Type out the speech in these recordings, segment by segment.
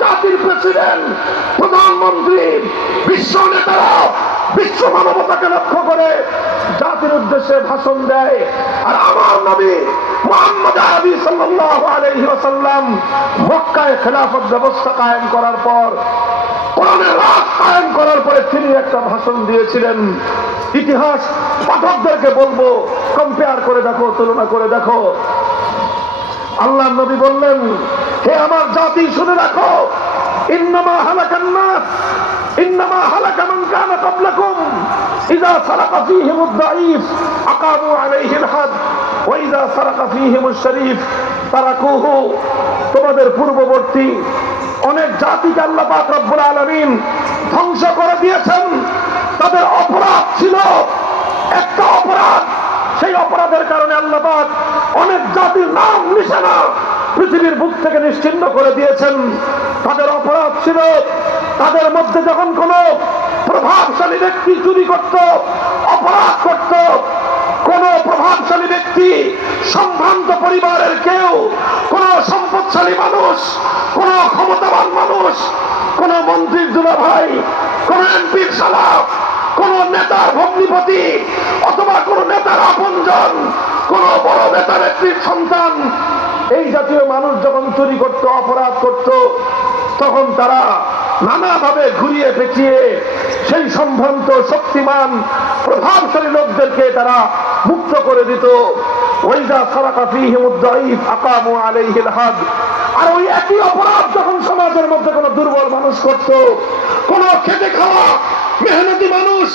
জাতির প্রেসিডেন্ট, প্রধানমন্ত্রী, বিশ্ব নেতারা বিশ্ব মানবতাকে লক্ষ্য করে জাতির উদ্দেশ্যে ভাষণ দেয়। আর আমার নবী মুহাম্মদ আরবি সাল্লাল্লাহু আলাইহি ওয়াসাল্লাম মক্কায় খেলাফত ব্যবস্থা কায়েম করার পর, কোরআনের রাজ কায়েম করার পরে তিনি একটা ভাষণ দিয়েছিলেন। ইতিহাস পাঠকদেরকে বলবো, কম্পেয়ার করে দেখো, তুলনা করে দেখো। আল্লাহ নবী বললেন, হে আমার জাতি শুনে রাখো, ইন্নামা হালাকান নাস, ইন্নামা হালাকা মান কানা ক্বাবলাকুম ইযা সারাকা ফীহিমুদ দাঈফ আকামু আলাইহিল হাদ ওয়া ইযা সারাকা ফীহিমুশ শরীফ তারাকুহু। তোমাদের পূর্ববর্তী অনেক জাতিকে আল্লাহ পাক রব্বুল আলামিন ধ্বংস করে দিয়েছেন। তাদের অপরাধ ছিল একটা অপরাধ, সেই অপরাধের কারণে আল্লাহ পাক অনেক জাতির নাম নিশানা পৃথিবীর বুক থেকে নিশ্চিহ্ন করে দিয়েছেন। তাদের অপরাধ ছিল, তাদের মধ্যে যখন কোন প্রভাবশালী ব্যক্তি চুরি করত, অপরাধ করত, কোন প্রভাবশালী ব্যক্তি, সম্ভ্রান্ত পরিবারের কেউ, কোন সম্পদশালী মানুষ, কোন ক্ষমতাবান মানুষ, কোন মন্ত্রীর দুলাভাই, কোন এমপির শালা, কোন নেতার ভগ্নিপতি, অথবা কোন নেতার আপনজন, কোন বড় নেতা নেত্রীর সন্তান, এই জাতীয় মানুষ যখন চুরি করত, অপরাধ করত, তখন তারা নানাভাবে ঘুরিয়ে পেঁচিয়ে সেই সম্ভ্রান্ত শক্তিমান প্রভাবশালী লোকদেরকে তারা মুক্ত করে দিত। ওয়াইযা সারাকা ফীহিমুদ দাঈফ আকামু আলাইহিল হাদ। আর ওই একই অপরাধ যখন সমাজের মধ্যে কোনো দুর্বল মানুষ করত, কোন খেটে খাওয়া মেহনতি মানুষ,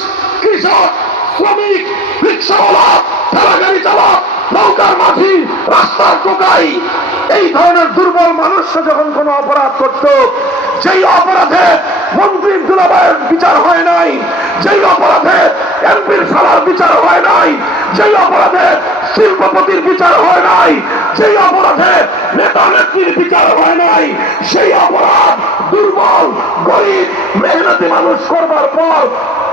কৃষক, শ্রমিক, রিকশাওয়ালা, ঠেলাগাড়ি চালক, নৌকার মাঝি, রাস্তার টোকাই, এই ধরনের দুর্বল মানুষরা যখন কোনো অপরাধ করত, যেই অপরাধে মন্ত্রীর দুলাভাইয়ের বিচার হয় নাই, যেই অপরাধে এমপির শালার বিচার হয় নাই, যেই অপরাধে শিল্পপতির বিচার হয় নাই, যেই অপরাধে নেতা নেত্রীর বিচার হয় নাই, সেই অপরাধ দুর্বল, গরিব, মেহনতি মানুষ করবার পর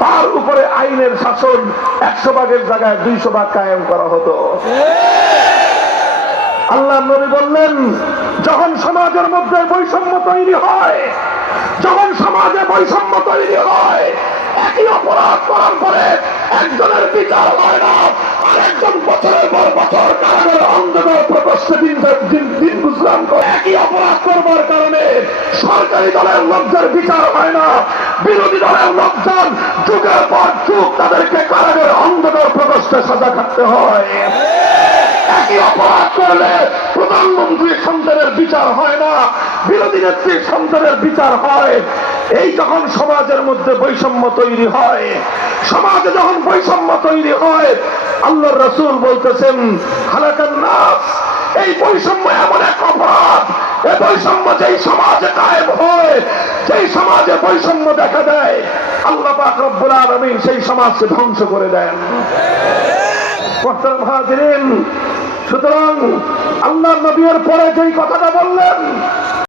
তার উপরে আইনের শাসন 100 ভাগের জায়গায় 200 ভাগ কায়েম করা হতো। আল্লাহ নবী বললেন, যখন সমাজের মধ্যে বৈষম্য তৈরি হয়, যখন সমাজে বৈষম্য তৈরি হয়, একই অপরাধ করার পরে একজনের বিচার হয় না, আর একজন বছরের পর বছর কারাগারে অন্ধকার প্রকোষ্ঠে দিন গুজরান করে। একই অপরাধ করবার কারণে সরকারি দলের লোকদের বিচার হয় না, বিরোধী দলের লোকজন যুগের পর যুগ তাদেরকে কারাগারে অন্ধকার প্রকোষ্ঠে সাজা খাটতে হয়। একই অপরাধ করলে প্রধানমন্ত্রীর সন্তানের বিচার হয় না, বিরোধী নেত্রীর সন্তানের বিচার হয়। এই যখন সমাজের মধ্যে বৈষম্য তৈরি হয়, সমাজে যখন বৈষম্য তৈরি হয়, আল্লাহর রাসূল বলতেছেন, হালাকান নাস, এই বৈষম্য এমন এক অপরাধ, এই বৈষম্য যেই সমাজে কায়েম হয়, যেই সমাজে বৈষম্য দেখা দেয়, আল্লাহ পাক রব্বুল আলামিন সেই সমাজকে ধ্বংস করে দেন। সুতরাং আল্লাহ নবীর পরে যেই কথাটা বললেন,